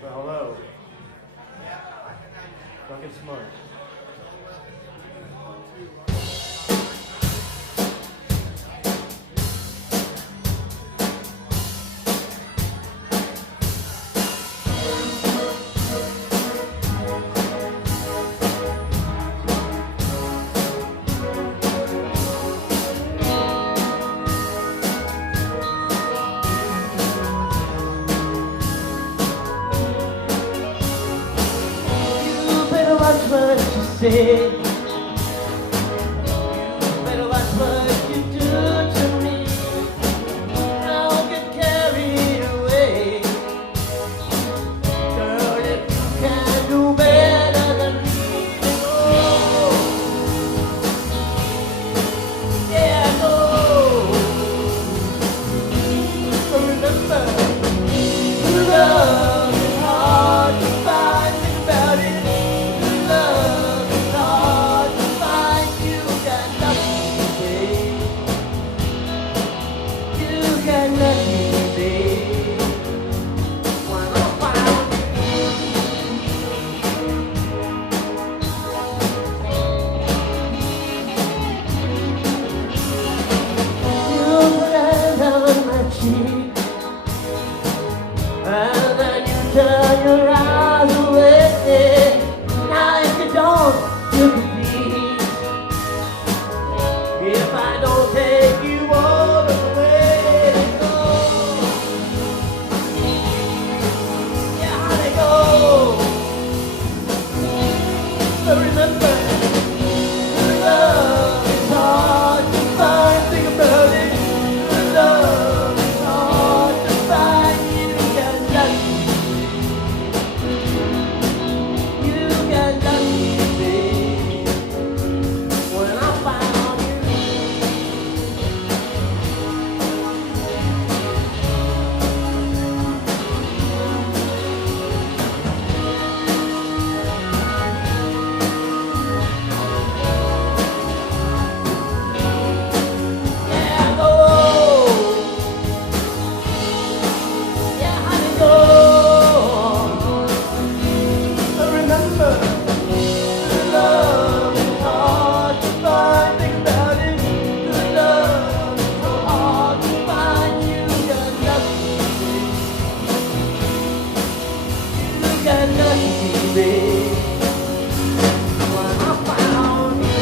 Hello. Fucking smart. Watch what you say. You better watch what you do to me. Don't get carried away. Girl, if you can do better than me, then go. Yeah, go. But remember, love is hard to find. Think about it. And then you turn your eyes away. Now if you don't, you can please. If I don't take you all the way, go. Yeah, honey, go. But remember, love is hard to find. Think about it. Love is hard to find. You can love me, babe. When I found you. Yeah, go. Yeah, honey, go. But remember, love is hard to find. Think about it. Love is so hard to find. You got nothing. You got nothing, babe. When I found you.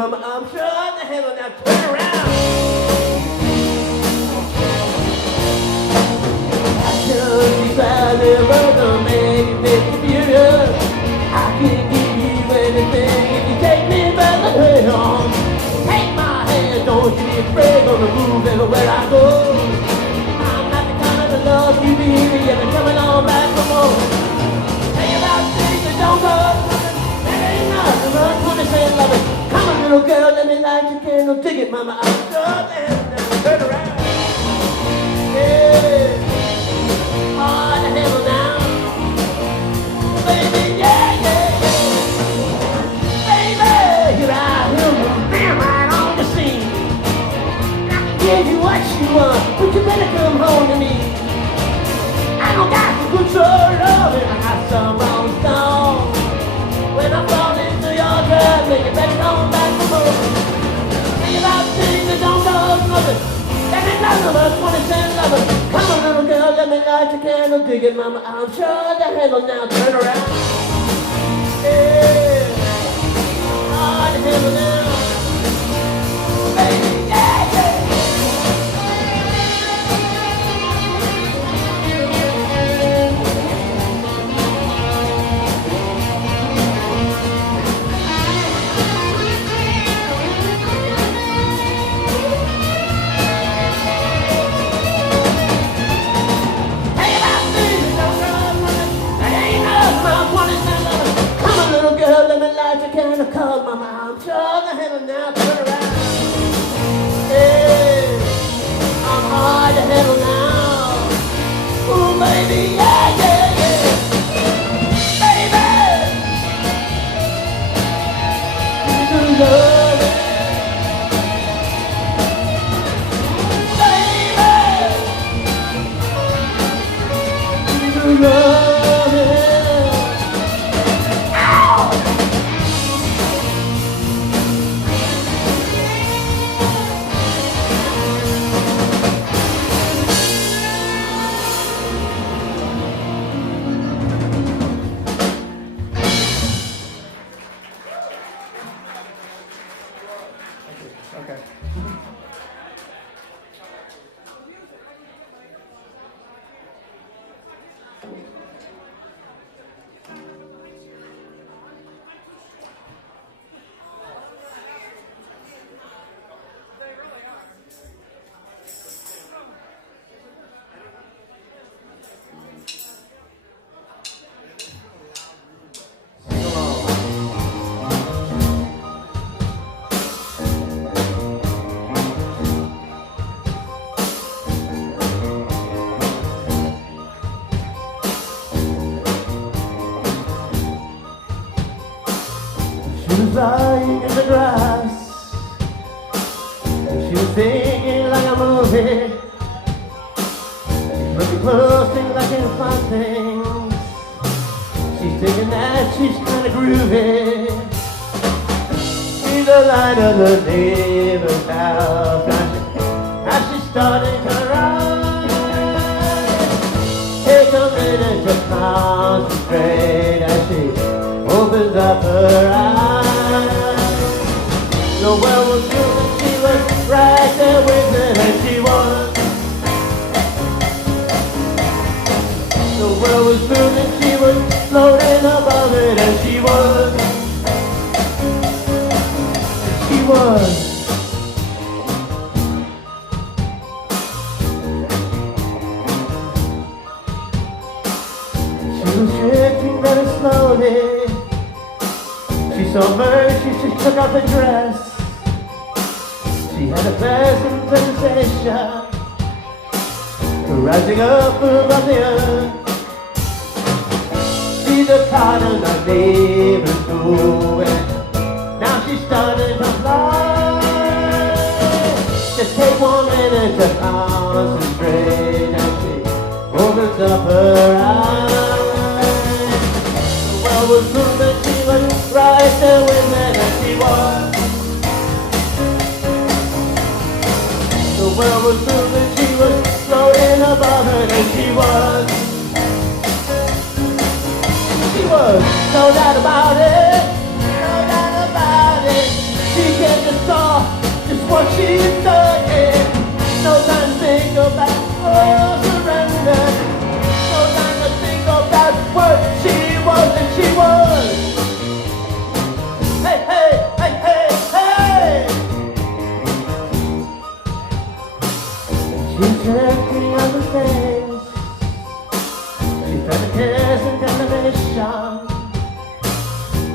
mama, I'm sure the hell will not turn around. I should be glad there was a magnetic computer. I can give you anything if you take me by the hand. Take my hand, don't you be afraid, gonna move everywhere I go. I'm not the kind of love you baby, and I'm coming on back for more. Tell you about things that don't go. Come on, little girl, let me light your candle. Take it, mama, I'm sure that now turn around. Yeah, oh, the hell now, baby, yeah, yeah, yeah. Baby, here I am, bam, right on the scene. I can give you what you want, but you better come home to me. I don't got the control of it, I got some wrong stone. When I fall into your trap, make it better come back for more. Think about things that don't go nothing. Let me love them, 20 cent lover. Come on, little girl, let me light your candle. Dig it, mama, I'm sure the handle now. Turn around. Yeah. Oh, the handle now. Baby, yeah, yeah. Let me light your candle, come, mama, I'm sure the heaven now, turn around. Hey, I'm hard to heaven now. Ooh, baby, yeah, yeah, yeah. Baby, you do love it. Baby, you do love it. Okay. She was lying in the grass. She was singing like a movie. She's looking closely like in fun things. She's thinking that she's kind of groovy. She's the light of the neighbor's house. Now she's starting to rise. Take a minute to concentrate as she opens up her eyes. The world was good and she was right there with it, and she was. The world was good and she was floating above it, and she was. And she was. She was drifting very slowly. She saw Mercy, she took off her dress. She had a pleasant sensation, rising up above the earth. See the cotton our neighbors going. Now she's starting to fly. Just take 1 minute to concentrate as she opens up her eyes. The world was moving, she was right there with it, and she was. The world was moving, she was floating above it, and she was. She was, no doubt about it, no doubt about it. She can what she's done, yeah. No time to think about surrender. No time to think about what she was and she was. Hey, hey, hey, hey, hey. She took the other things. She felt the tears and television.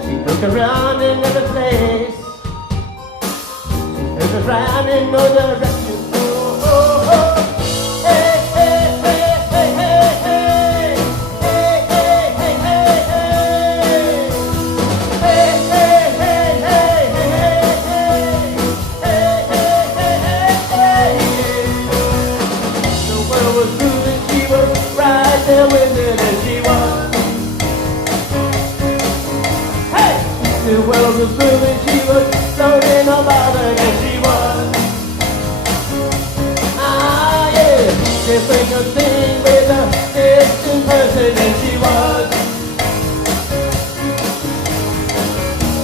She looked around in every place. She looked around in no direction. Oh, oh, oh. Hey, hey, hey, hey, hey, hey. Hey, hey, hey, hey, hey. Hey, hey, hey, hey, hey, hey. Hey, hey, hey, hey, hey. The world was moving, she was right there with it, and she was. Hey! The world was moving, she was floating about her, and she was. Ah, yeah! They think a thing with a distant person, and she was.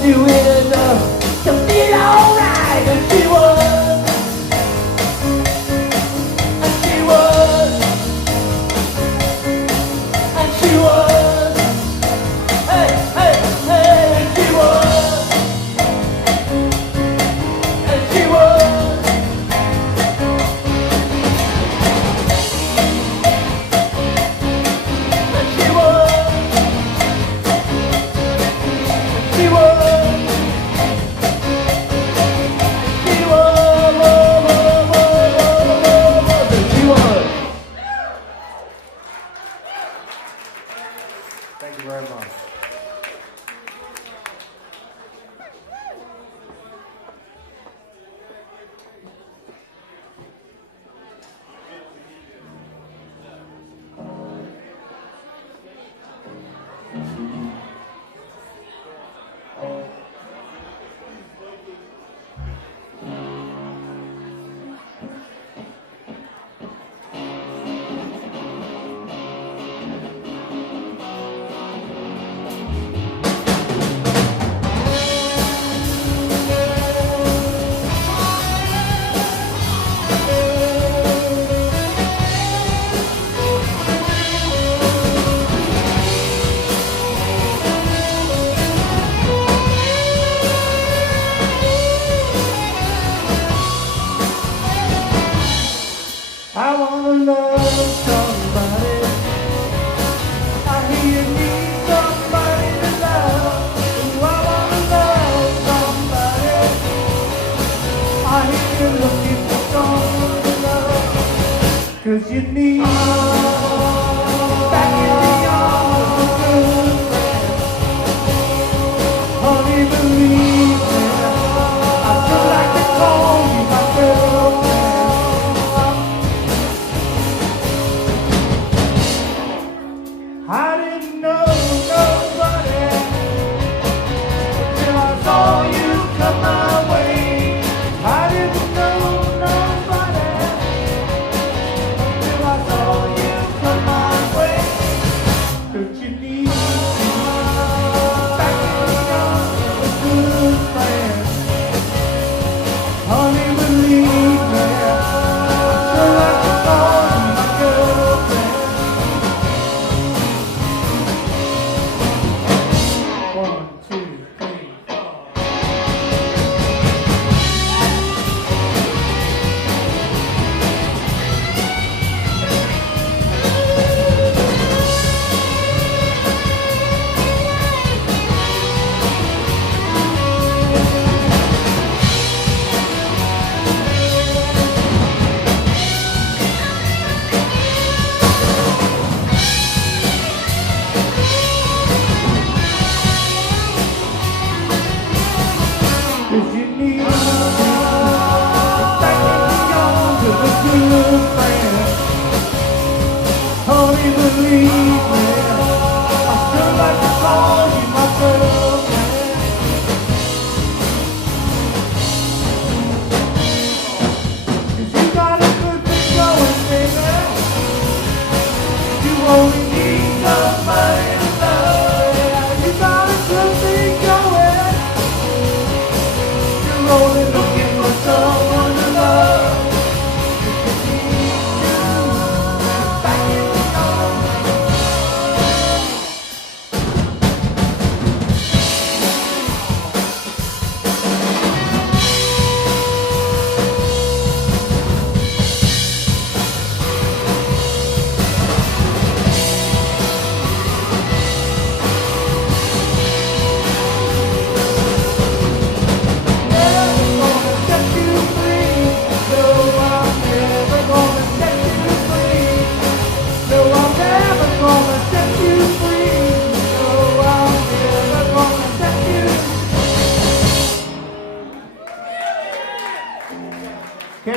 Doing enough to feel alright, and she was. And she was. And she was. Hey, hey, hey, and she was. And she was. And she was. She was. She was. And she was. Thank you very much. I wanna love somebody. I hear you need somebody to love. Ooh, I wanna love somebody. I hear you looking for someone to love. 'Cause you need back in the arms of a good friend. Honey, believe me, I still like to call you my girlfriend. I didn't know nobody till I saw you come my way. I didn't know nobody till I saw you come my way. Don't you need back in the arms of a good friend? Honey, believe me, I still like to call you my girlfriend. 1, 2, 3, 4. Cause you need back in the arms of a good friend. Honey, believe me, I still like to call you my girlfriend. 'Cause you got a good thing going, baby. You only need somebody to love. You got a good thing going. You're only looking for someone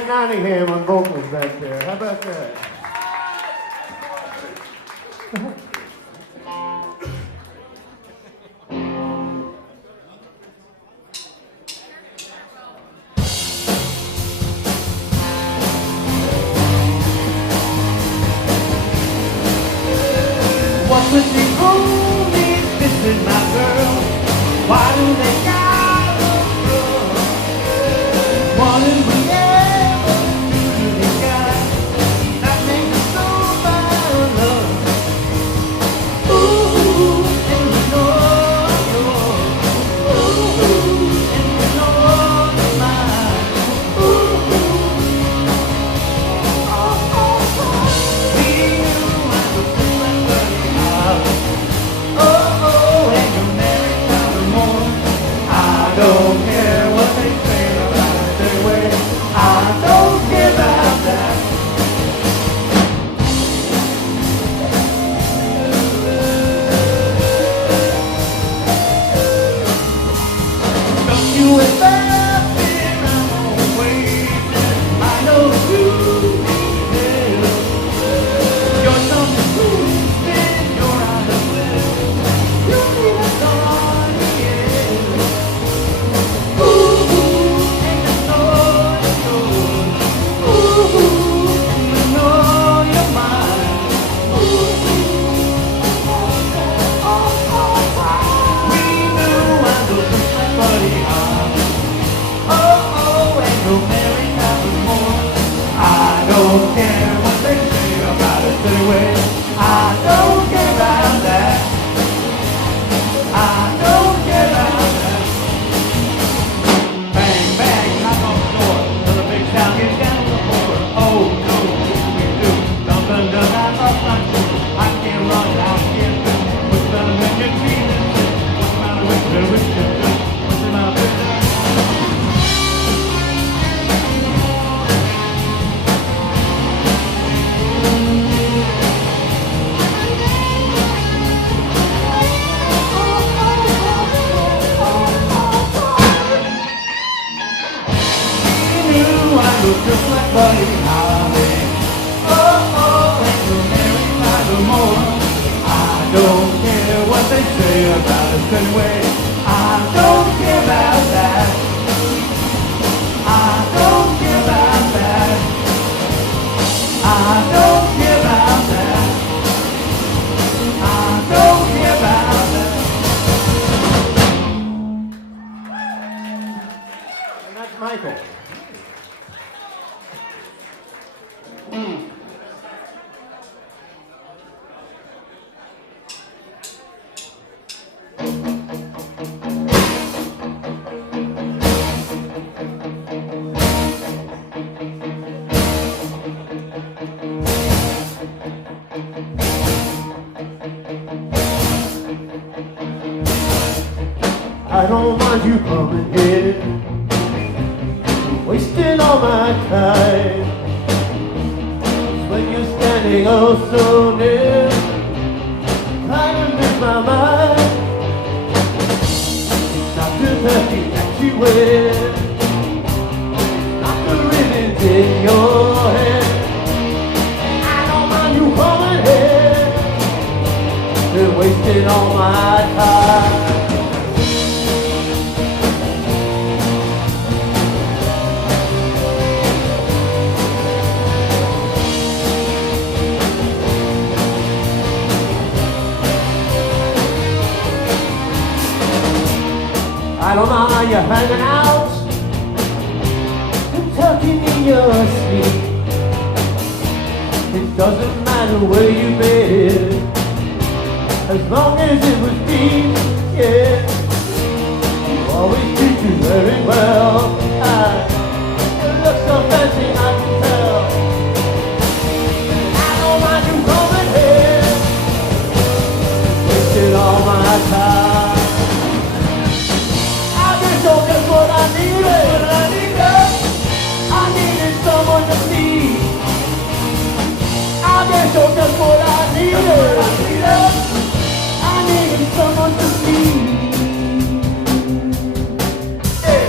Brian Nottingham on vocals back there. How about that? What's with the homies? This is my girl. Why do they gotta run? What did we ever do to this guy that makes us so bad in love? Ooh, and we know you're. Ooh, and we know you're mine. Ooh, oh, oh, oh. We knew I was just like buddy. Oh, oh, and you're married now and more. I don't care what they say about it anyway. I don't care about that. Don't you ever fear I'm always there. I know you need help. You're something cool in your eyes of blue. You need a song, yeah. Ooh, and I know you're yours. Ooh, and I know you're mine. Ooh, oh, oh, oh. We knew I was just like buddy. Oh, oh, and you're married now and more. I don't care what they say about us anyway. I don't care about that. I don't care about that. Bang, bang, knock on the door. Till the big sound gets down on the floor. Oh, no, what do we do? Something done, I lost my cool. I can't run, I can't do. What's the matter with your feelings? What's the matter with your wishes? What's the matter with your just like Buddy Holly. Oh, oh, and you're married by the more. I don't care what they say about us anyway. I don't care about that. I don't care about that. I don't care about that. I don't care about that. And that's Michael. I don't mind you coming here, wasting all my time. When you're standing oh so near, kind of miss my mind. It's not the perfume that you wear, not the ribbons in your hair. I don't mind you coming here, they're wasting all my time. I don't mind you hanging out and tucking in your sleep. It doesn't matter where you've been, as long as it was deep, yeah. You always treat you very well. You look so fancy, I can tell. I don't mind you coming here, wasting all my time. Just what I needed, I needed someone to see. I guess you're just what I needed, I needed someone to see. Yeah.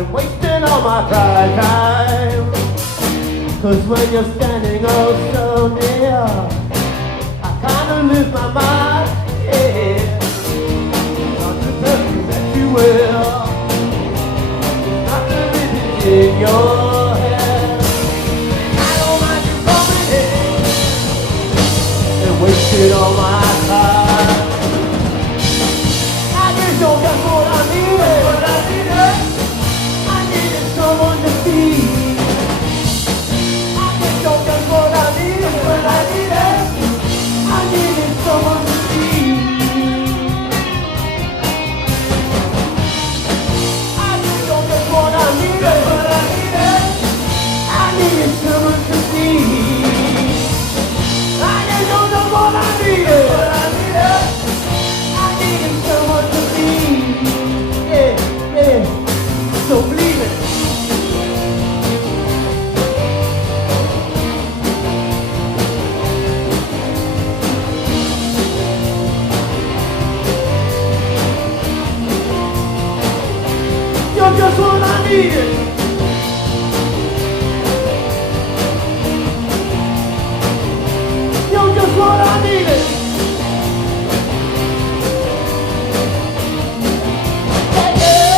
I'm wasting all my pride time. Cause when you're standing oh so near, I kinda lose my mind, yeah. Not to tell you that you will, not to live it in your head. I don't mind you coming in and wasting all my time. I just don't got what I needed. I needed someone to feed. Don't get what I needed when I needed. I needed someone to see. I just don't get what I needed when I needed. I needed someone to see. I just don't get what I needed when I needed. I needed someone to see. Yeah, yeah. So believe it. You're just what I needed. You're just what I needed. Yeah, yeah.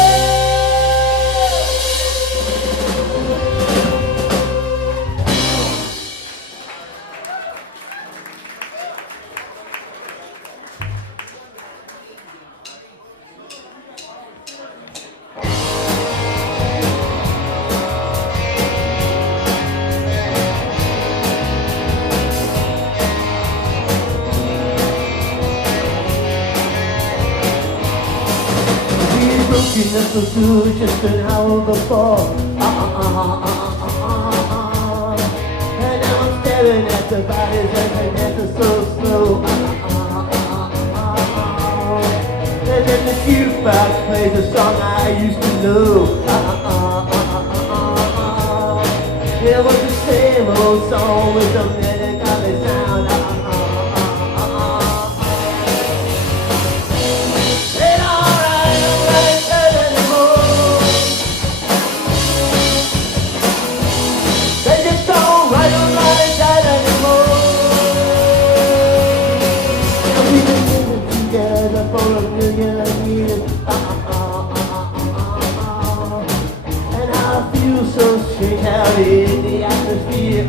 Broken up through just an hour before. And now I'm staring at the bodies as they dance so slow. And then the jukebox plays a song I used to know. It was the same old song with a melancholy sound. For a million years, and I feel so strange out in the atmosphere.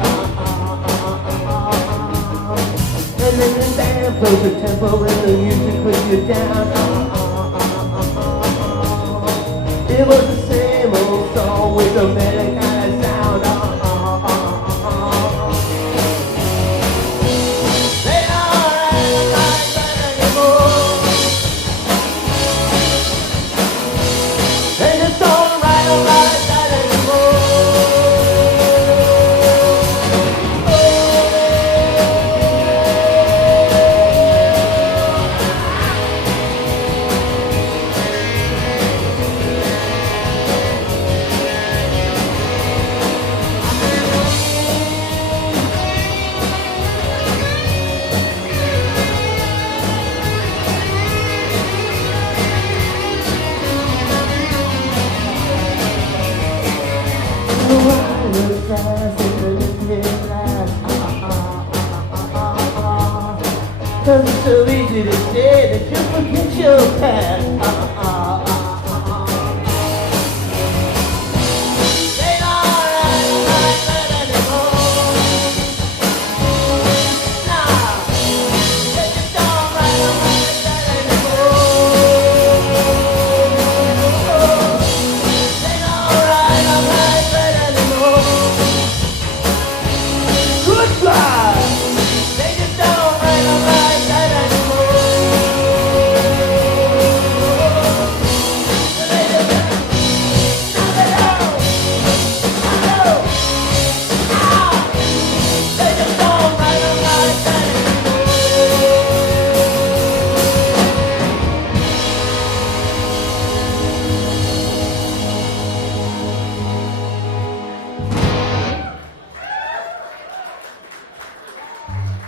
And then the band plays the tempo and the music puts you down. It was the same old song with a melancholy sound. Cause it's so easy to say that you forget your past. Ain't alright like that anymore. Nah, they just don't write like that anymore. Ain't alright like that anymore. Goodbye. They just don't write like that anymore. They just don't. No, they don't. I know. Ah. They just don't write like that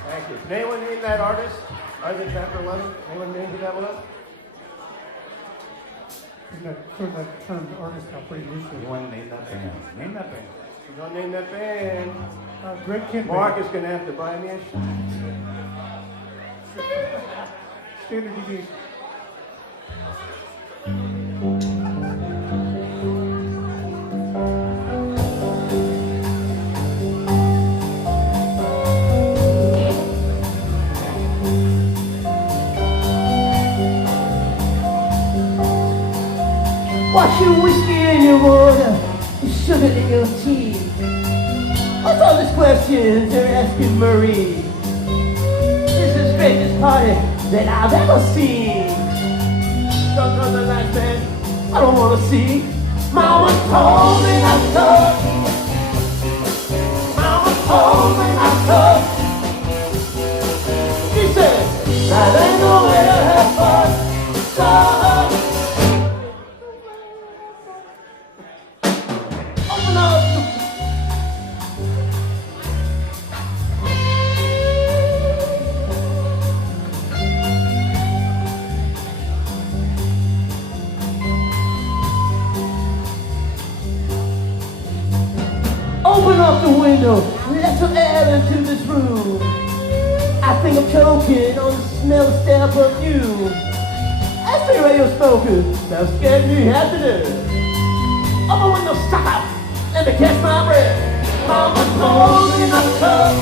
Thank you. Can anyone name that artist? Other than Chapter 11? Anyone name who that was? Isn't that sort of that term artist got pretty loose You with? want to name that band? Name that band. You don't name that band. Greg Kent. Mark is gonna have to buy me a shot. Standard deviation. Wash your whiskey in your water, your sugar in your tea. What's all these questions they're asking Marie? This is the strangest party that I've ever seen. Drunk on the night, man, I don't wanna see. Mama told me not to. Mama told me not to. She said, that ain't no way to have fun. So open up. Open up the window, let some air into this room. I think I'm choking on the smell of stale perfume. I see radio smokers, now scared me half to death. Open the window, stop out, let me catch my breath. Mama told me not to come.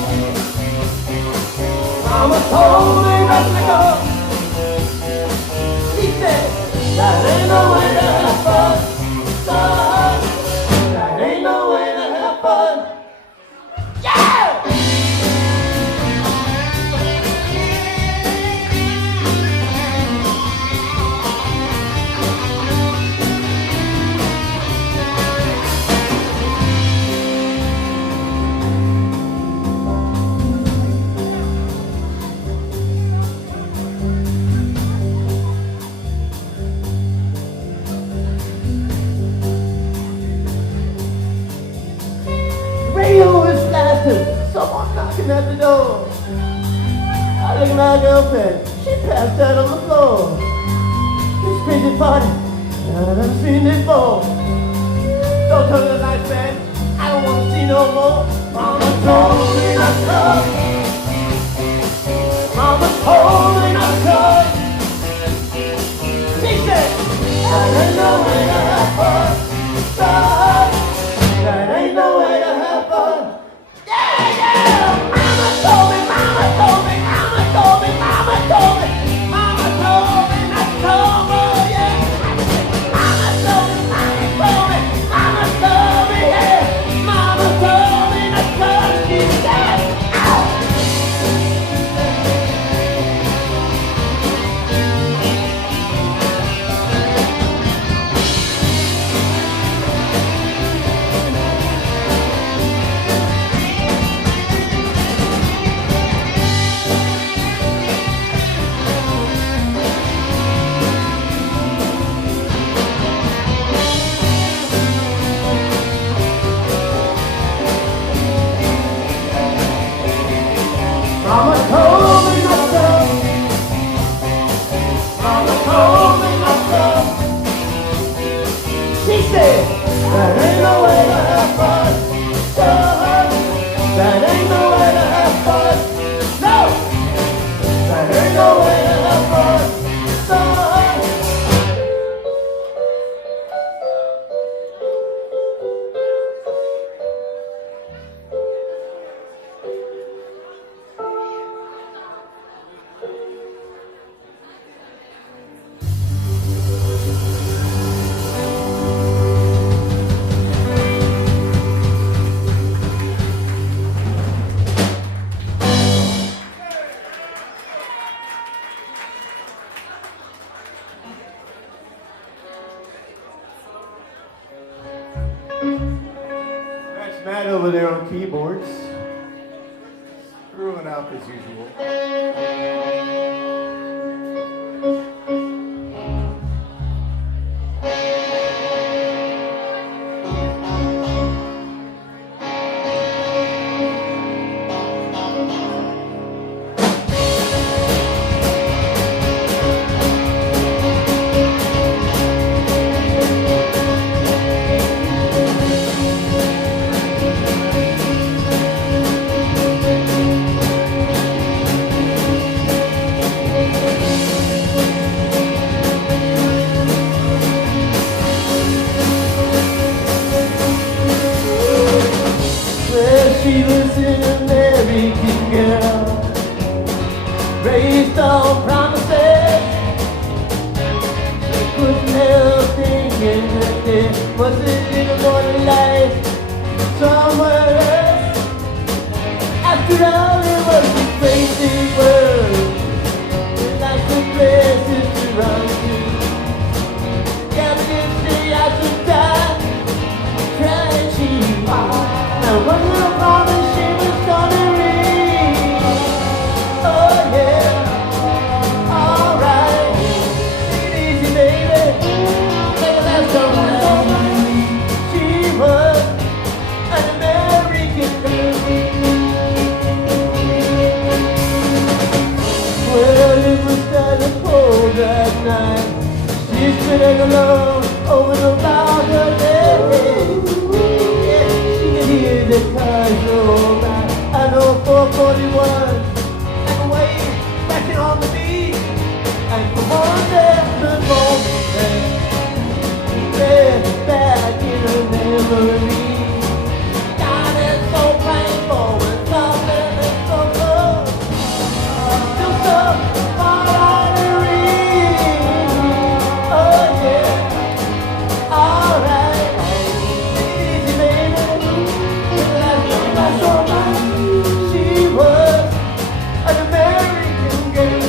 Mama told me not to go. She said, that ain't no way to have fun. Son, that ain't no way to have fun. Yeah! Radio is blasting, someone knocking at the door. I look at my girlfriend, she passed out on the floor. This crazy party, I've never seen it before. Don't turn the lights, man, I don't want to see no more. Mama told me not to come. Mama told me not to come. She said, that ain't no way to have fun. Son, that ain't no way to have fun. Yeah, yeah! Mama told me, mama told me, mama told me, mama told me, mama told me not to come, oh yeah. Mama told me, mama told me, mama told me, yeah. Mama told me not to come, she said, ow! Mama told me not to. Mama told me not to. She said, that ain't no way to have fun. Son, that ain't no way to have fun. No, that ain't no way to have fun. Son. That's Matt over there on keyboards. Screwing up as usual. for the life somewhere else. After all, it was a crazy world. Like the places to run to. Yeah, but you see, I could die trying to. And one little promise she was gonna read. Oh yeah, alright. Take it easy, baby. Take a last time. She was an American girl. Well, it was kinda cold that night. She's sitting alone over the balcony. Yeah, she could hear the cars roll by. I know 441 and the wave crashing on the beach. And from one desperate moment there, back in her memory. God, it's so painful when something is so close. Still so far out to reach. Oh yeah, alright. Take it easy, baby. That's alright. She was an American girl.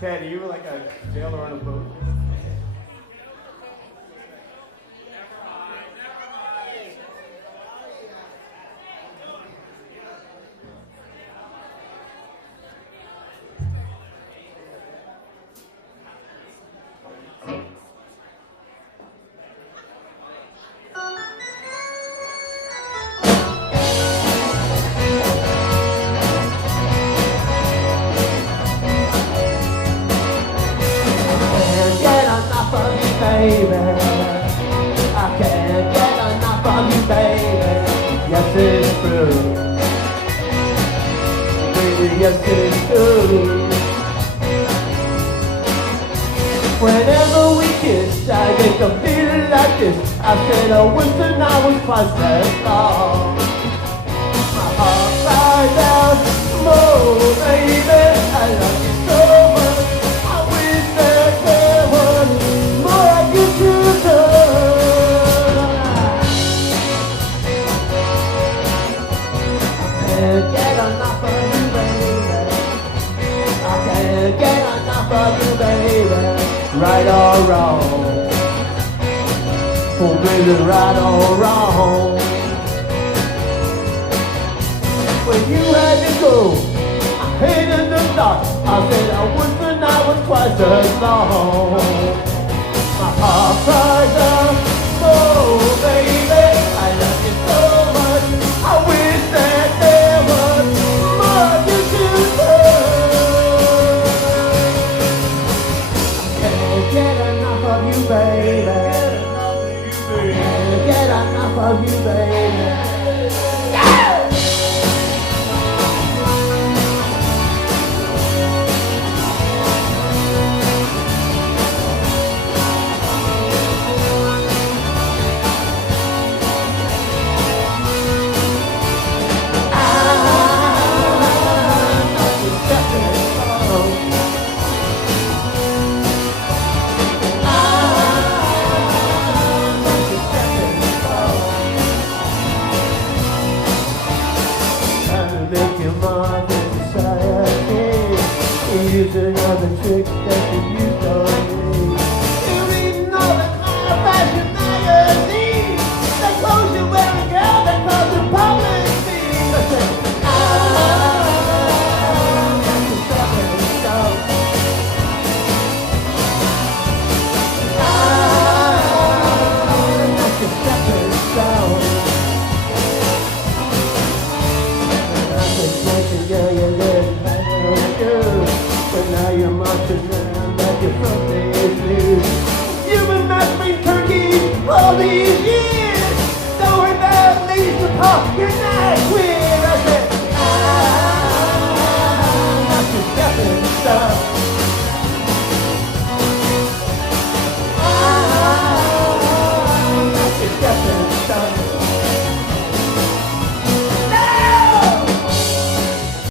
Ted, you were like a sailor on a boat. Get enough of you, baby. I can't get enough of you, baby. Yes, it's true. Baby, yes, it's true. Whenever we kiss, I get a feeling like this. I said I wish that I was twice as long. My heart cries out, more, baby. I love you so much. I wish that there was more I could do. I can't get enough of you, baby. I can't get enough of you, baby. Right or wrong. Oh, baby, right or wrong. When you had to go, I hated the thought. I said I wish the night was twice as long. My heart cries out, oh baby, I love you so much. I wish that there was more to here's another trick.